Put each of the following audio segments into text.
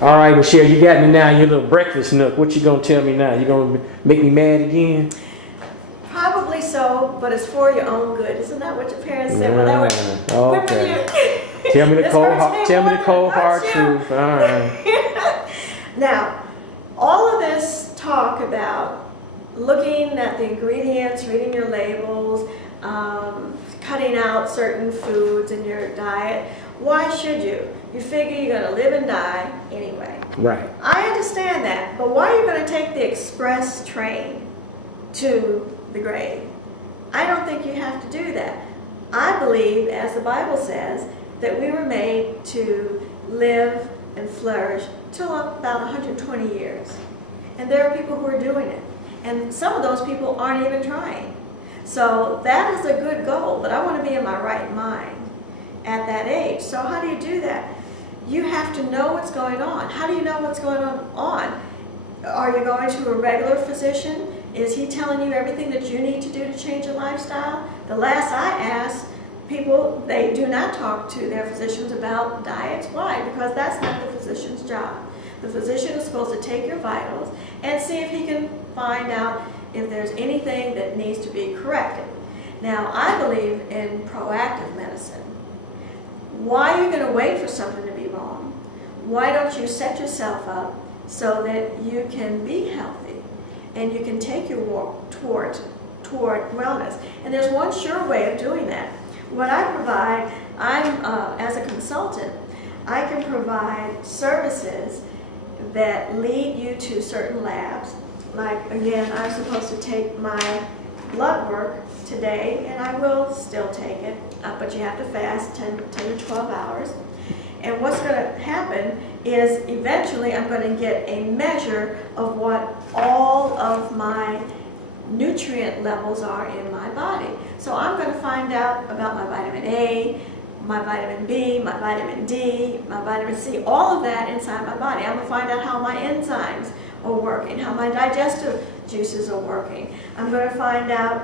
All right, Michelle, you got me now in your little breakfast nook. What you gonna tell me now? You gonna make me mad again? Probably so, but it's for your own good. Isn't that what your parents said when they were whipping you? Tell me the cold hard you. truth. All right. Now, all of this talk about looking at the ingredients, reading your labels, cutting out certain foods in your diet, why should you? You figure you're going to live and die anyway. Right. I understand that, but why are you going to take the express train to the grave? I don't think you have to do that. I believe, as the Bible says, that we were made to live and flourish till about 120 years. And there are people who are doing it. And some of those people aren't even trying. So that is a good goal, but I want to be in my right mind at that age. So how do you do that? You have to know what's going on. How do you know what's going on? Are you going to a regular physician? Is he telling you everything that you need to do to change your lifestyle? The last I asked people, they do not talk to their physicians about diets. Why? Because that's not the physician's job. The physician is supposed to take your vitals and see if he can find out if there's anything that needs to be corrected. Now, I believe in proactive medicine. Why are you going to wait for something to be wrong? Why don't you set yourself up so that you can be healthy and you can take your walk toward wellness? And there's one sure way of doing that. What I provide, as a consultant, I can provide services that lead you to certain labs. Like, again, I'm supposed to take my blood work today, and I will still take it, but you have to fast 10 to 12 hours. And what's going to happen is eventually I'm going to get a measure of what all of my nutrient levels are in my body. So I'm going to find out about my vitamin A, my vitamin B, my vitamin D, my vitamin C, all of that inside my body. I'm going to find out how my enzymes are working, how my digestive juices are working. I'm going to find out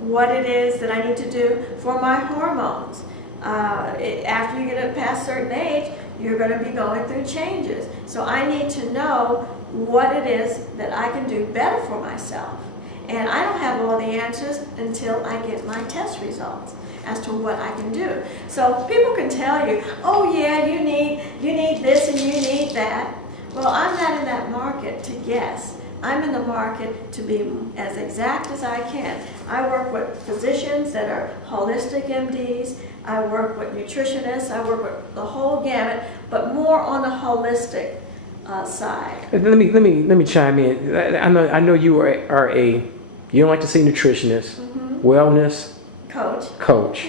what it is that I need to do for my hormones. After you get past a certain age, you're going to be going through changes. So I need to know what it is that I can do better for myself. And I don't have all the answers until I get my test results as to what I can do. So people can tell you, oh yeah, you need this and you need that. Well, I'm not in that market to guess. I'm in the market to be as exact as I can. I work with physicians that are holistic MDs. I work with nutritionists. I work with the whole gamut, but more on the holistic side. Let me chime in. I know you are a you don't like to say nutritionist, wellness coach.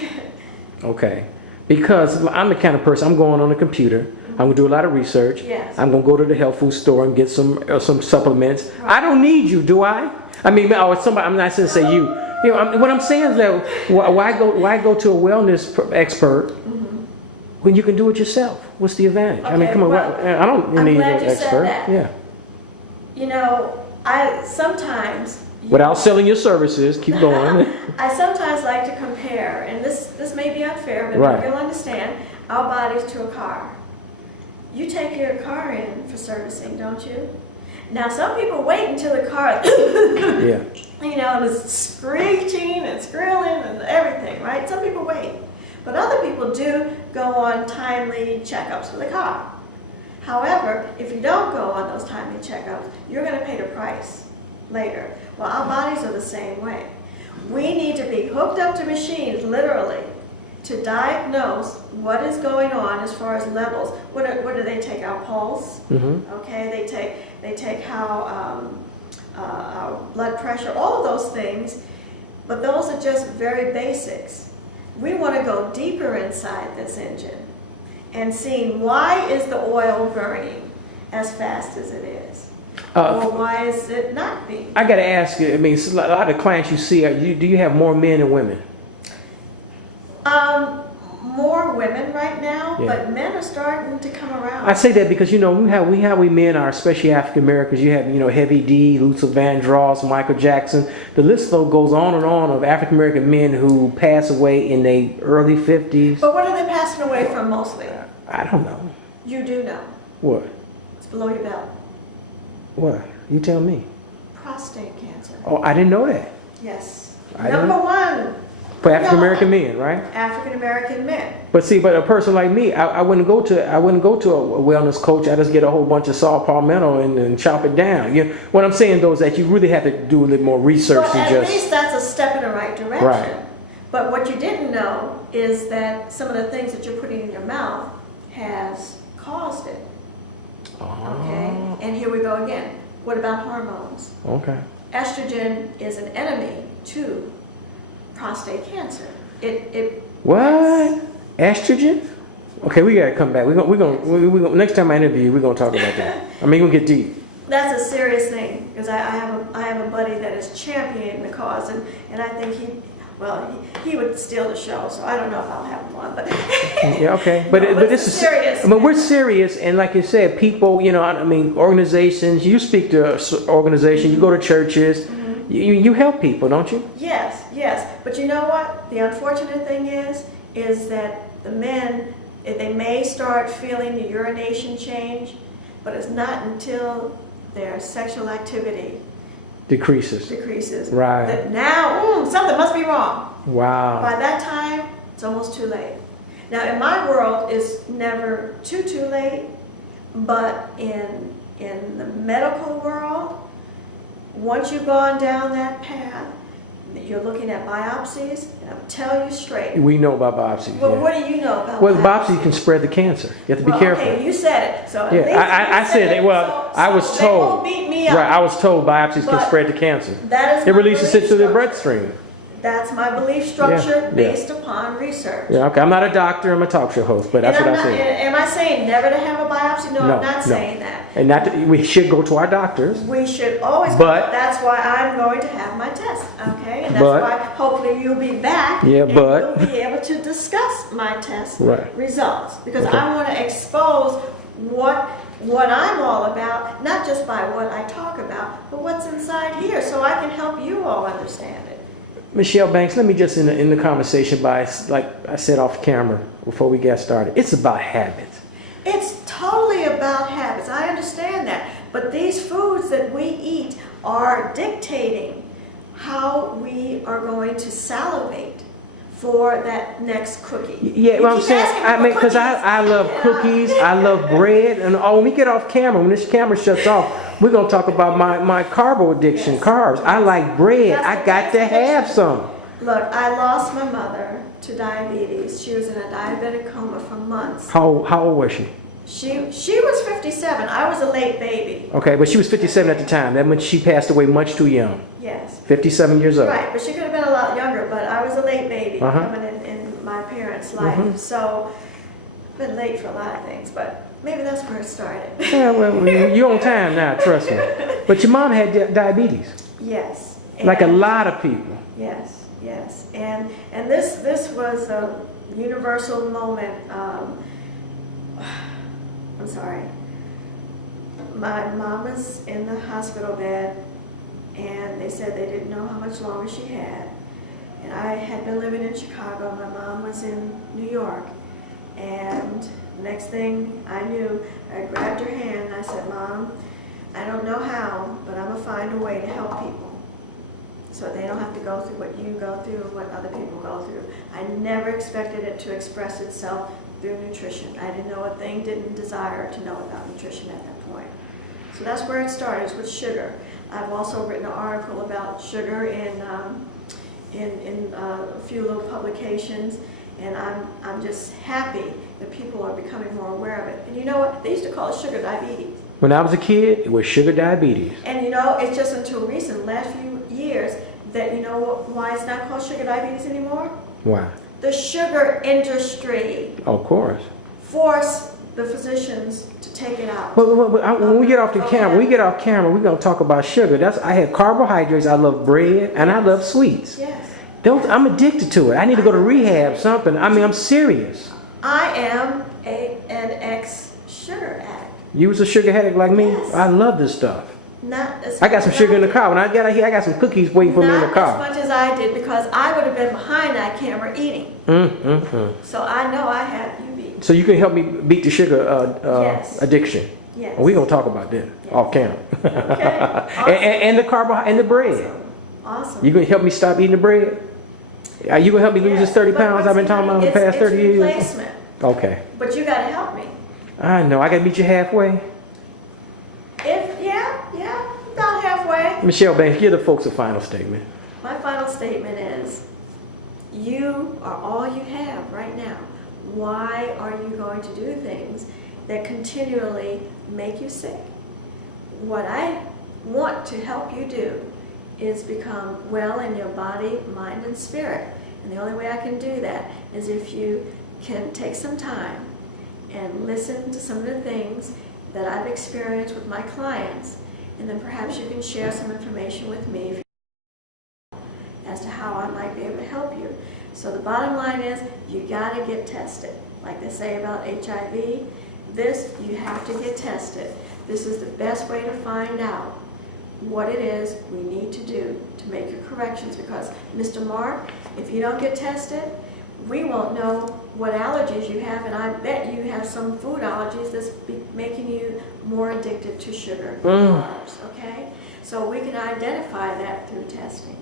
Okay, because I'm the kind of person, I'm going on the computer. I'm going to do a lot of research. Yes. I'm going to go to the health food store and get some supplements. Right. I don't need you, do I? I mean, or somebody. I'm not saying say you. You know, what I'm saying is that why go to a wellness expert when you can do it yourself? What's the advantage? Okay, I mean, come on. well, I don't need an expert. Said that. Yeah. You know, I sometimes. Without selling your services, keep going. I sometimes like to compare, and this may be unfair, but right. You'll understand, our bodies to a car. You take your car in for servicing, don't you? Now, some people wait until the car, yeah. You know, and it's screeching and squealing and everything, right? Some people wait. But other people do go on timely checkups for the car. However, if you don't go on those timely checkups, you're going to pay the price later. Well, our bodies are the same way. We need to be hooked up to machines, literally, to diagnose what is going on as far as levels. What do they take? Our pulse. Okay, they take how our blood pressure, all of those things. But those are just very basics. We want to go deeper inside this engine and see why is the oil burning as fast as it is. Or why is it not being? I got to ask you. I mean, a lot of clients you see. Do you have more men than women? More women right now, yeah. But men are starting to come around. I say that because, you know, we men are, especially African Americans. You have, you know, Heavy D, Luther Vandross, Michael Jackson. The list though goes on and on of African American men who pass away in their early 50s. But what are they passing away from mostly? I don't know. You do know. What? It's below your belt. What? You tell me. Prostate cancer. Oh, I didn't know that. Yes. I Number didn't- one. For African American men, right? African American men. But see, but a person like me, I wouldn't go to a wellness coach. I just get a whole bunch of saw palmetto and chop it down. You know, what I'm saying though is that you really have to do a little more research Well, than at just. least that's a step in the right direction. Right. But what you didn't know is that some of the things that you're putting in your mouth has caused it. Okay? And here we go again. What about hormones? Okay. Estrogen is an enemy to prostate cancer. What? Estrogen? Okay, we gotta come back. We're gonna next time I interview you, we're gonna talk about that. I mean, we're gonna get deep. That's a serious thing because I have a buddy that is championing the cause, and I think he would steal the show, so I don't know if I'll have him on, but Yeah, okay, but this is serious. I mean, we're serious, and like you said, people, you know, I mean, organizations. You speak to organizations, you go to churches, you help people, don't you? Yes, yes. But you know what? The unfortunate thing is that the men, they may start feeling the urination change, but it's not until their sexual activity decreases. Right. That now, something must be wrong. Wow. By that time, it's almost too late. Now, in my world, it's never too late, but in the medical world, once you've gone down that path, you're looking at biopsies, and I'll tell you straight. We know about biopsies. Well, Yeah. what do you know about Well, biopsies? biopsy can spread the cancer. You have to be careful. Okay, you said it. So at Yeah, least I you said it. Well, so I was they won't told. beat me up. Right, I was told biopsies can But spread the cancer. That is It my releases belief it to the structure. bloodstream. That's my belief structure Yeah. based upon research. Yeah, okay. I'm not a doctor. I'm a talk show host, but that's And what I'm I not, said. am I saying never to have a biopsy? No, No, I'm not no. saying that. And not to, we should go to our doctors. We should always. But- That's why I'm going to have my test. Okay, and that's But- why hopefully you'll be back. Yeah, and but- you'll be able to discuss my test Right. results because Okay. I want to expose what I'm all about, not just by what I talk about, but what's inside here, so I can help you all understand it. Michele Banks, let me just in the conversation like I said off camera before we got started. It's about habits. It's totally about habits. I understand that. But these foods that we eat are dictating how we are going to salivate for that next cookie. Yeah, You what I'm keep saying, asking I for mean, because cookies. I love cookies, I love bread, and when we get off camera, when this camera shuts off, we're gonna talk about my carbo addiction, Yes. carbs. I like bread. That's I the got to best have addiction. some. Look, I lost my mother to diabetes. She was in a diabetic coma for months. How old was she? She was 57. I was a late baby. Okay, but she was 57 at the time. That meant she passed away much too young. Yes. 57 years old. Right, but she could have been a lot younger, but I was a late baby Uh-huh. coming in my parents' life. So, I've been late for a lot of things, but maybe that's where it started. Yeah, well, you're on time now, trust me. But your mom had diabetes, Yes. like a and- lot of people. Yes, yes. And this was a universal moment. I'm sorry. My mom was in the hospital bed, and they said they didn't know how much longer she had. And I had been living in Chicago. My mom was in New York. And next thing I knew, I grabbed her hand and I said, "Mom, I don't know how, but I'm going to find a way to help people so they don't have to go through what you go through and what other people go through." I never expected it to express itself through nutrition. I didn't know a thing, didn't desire to know about nutrition at that point. So that's where it started, is with sugar. I've also written an article about sugar in a few little publications, and I'm just happy that people are becoming more aware of it. And you know what? They used to call it sugar diabetes. When I was a kid, it was sugar diabetes. And you know, it's just until recent, last few years, that you know why it's not called sugar diabetes anymore? Why? The sugar industry Of course. forced the physicians to take it out. But when we get off the camera, we're gonna talk about sugar. I have carbohydrates. I love bread, and I love sweets. Yes. I'm addicted to it. I need to go to rehab. Something. I mean, I'm serious. I am an ex-sugar addict. You was a sugar addict like me. Yes. I love this stuff. Not as I got some sugar in the car. When I got out here, I got some cookies waiting for me in the Not car. as much as I did, because I would have been behind that camera eating. So I know I had you beat. So you can help me beat the sugar Yes. addiction. Yes. We're gonna talk about that off camera. Okay. And the and the bread. Awesome. You can help me stop eating the bread. Are you gonna help me lose this 30 pounds I've been talking about in the past 30 years? It's replacement. Okay. But you got to help me. I know. I gotta meet you halfway. Yeah, about halfway. Michelle Banks, give the folks a final statement. My final statement is, you are all you have right now. Why are you going to do things that continually make you sick? What I want to help you do is become well in your body, mind, and spirit. And the only way I can do that is if you can take some time and listen to some of the things that I've experienced with my clients, and then perhaps you can share some information with me as to how I might be able to help you. So the bottom line is, you got to get tested. Like they say about HIV, you have to get tested. This is the best way to find out what it is we need to do to make your corrections, because Mr. Mark, if you don't get tested, we won't know what allergies you have, and I bet you have some food allergies that's making you more addicted to sugar and carbs, okay? So we can identify that through testing.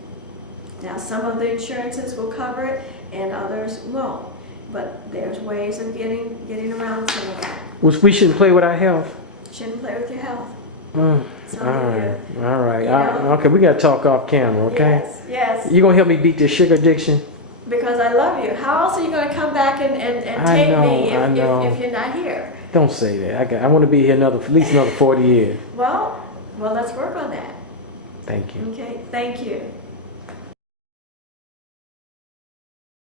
Now, some of the insurances will cover it and others won't, but there's ways of getting around some of that. We shouldn't play with our health. Shouldn't play with your health. All right. You know? Okay, we gotta talk off camera, okay? Yes. You gonna help me beat this sugar addiction? Because I love you. How else are you going to come back and take me if you're not here? Don't say that. I want to be here at least another 40 years. Well, let's work on that. Thank you. Okay, thank you.